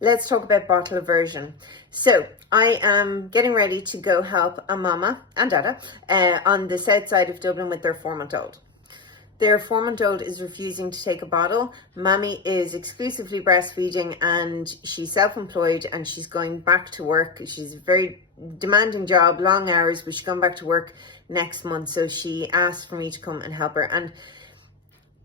Let's talk about bottle aversion. So I am getting ready to go help a mama and dada on the south side of Dublin with their 4-month-old. Their 4-month-old is refusing to take a bottle. Mammy is exclusively breastfeeding and she's self-employed and she's going back to work. She's a very demanding job, long hours, but she's going back to work next month. So she asked for me to come and help her. And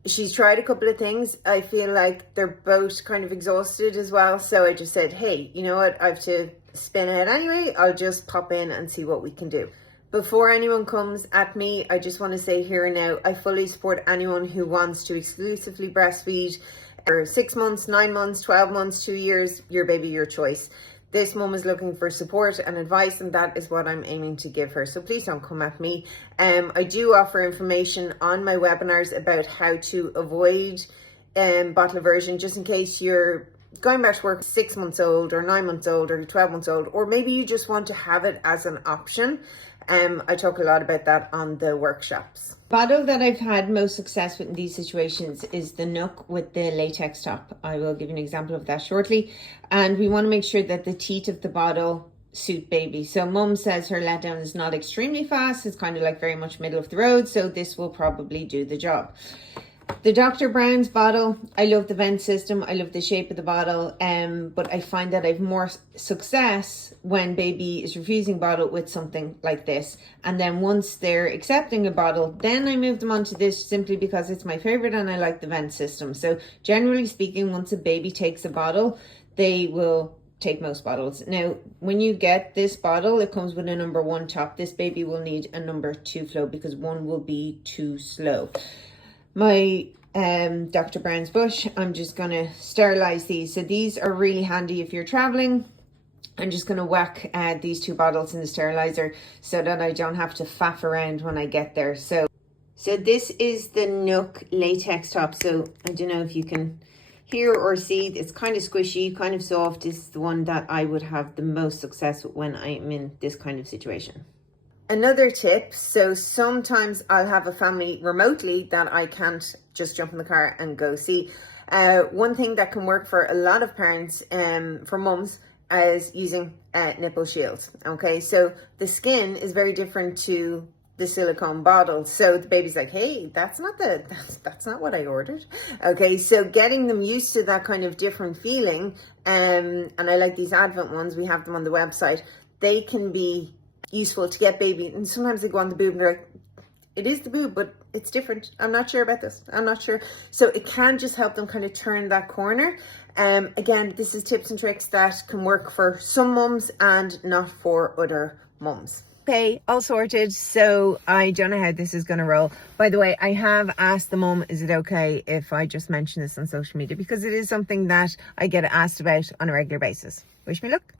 she's tried a couple of things. I feel like they're both kind of exhausted as well. So I just said, hey, you know what? I have to spin out anyway. I'll just pop in and see what we can do. Before anyone comes at me, I just want to say here and now, I fully support anyone who wants to exclusively breastfeed for 6 months, 9 months, 12 months, 2 years, your baby, your choice. This mum is looking for support and advice, and that is what I'm aiming to give her. So please don't come at me. I do offer information on my webinars about how to avoid bottle aversion, just in case you're going back to work 6 months old or 9 months old or 12 months old, or maybe you just want to have it as an option. I talk a lot about that on the workshops. Bottle that I've had most success with in these situations is the Nook with the latex top. I will give you an example of that shortly. And we want to make sure that the teat of the bottle suit baby. So mum says her letdown is not extremely fast. It's kind of like very much middle of the road. So this will probably do the job. The Dr. Brown's bottle, I love the vent system, I love the shape of the bottle, but I find that I've more success when baby is refusing bottle with something like this. And then once they're accepting a bottle, then I move them on to this simply because it's my favorite and I like the vent system. So generally speaking, once a baby takes a bottle, they will take most bottles. Now, when you get this bottle, it comes with a number 1 top. This baby will need a number 2 flow because 1 will be too slow. My Dr. Brown's Bush, I'm just going to sterilize these. So these are really handy if you're traveling. I'm just going to whack these 2 bottles in the sterilizer so that I don't have to faff around when I get there. So this is the Nook latex top. So I don't know if you can hear or see, it's kind of squishy, kind of soft. This is the one that I would have the most success with when I'm in this kind of situation. Another tip, so sometimes I'll have a family remotely that I can't just jump in the car and go see. One thing that can work for a lot of parents, for mums, is using nipple shields. Okay, so the skin is very different to the silicone bottle. So the baby's like, hey, that's not what I ordered. Okay, so getting them used to that kind of different feeling, and I like these Advent ones, we have them on the website. They can be useful to get baby, and sometimes they go on the boob and they're like, it is the boob, but it's different. I'm not sure about this. I'm not sure. So it can just help them kind of turn that corner. Again, this is tips and tricks that can work for some mums and not for other mums. Okay, all sorted. So I don't know how this is going to roll. By the way, I have asked the mum, is it okay if I just mention this on social media? Because it is something that I get asked about on a regular basis. Wish me luck.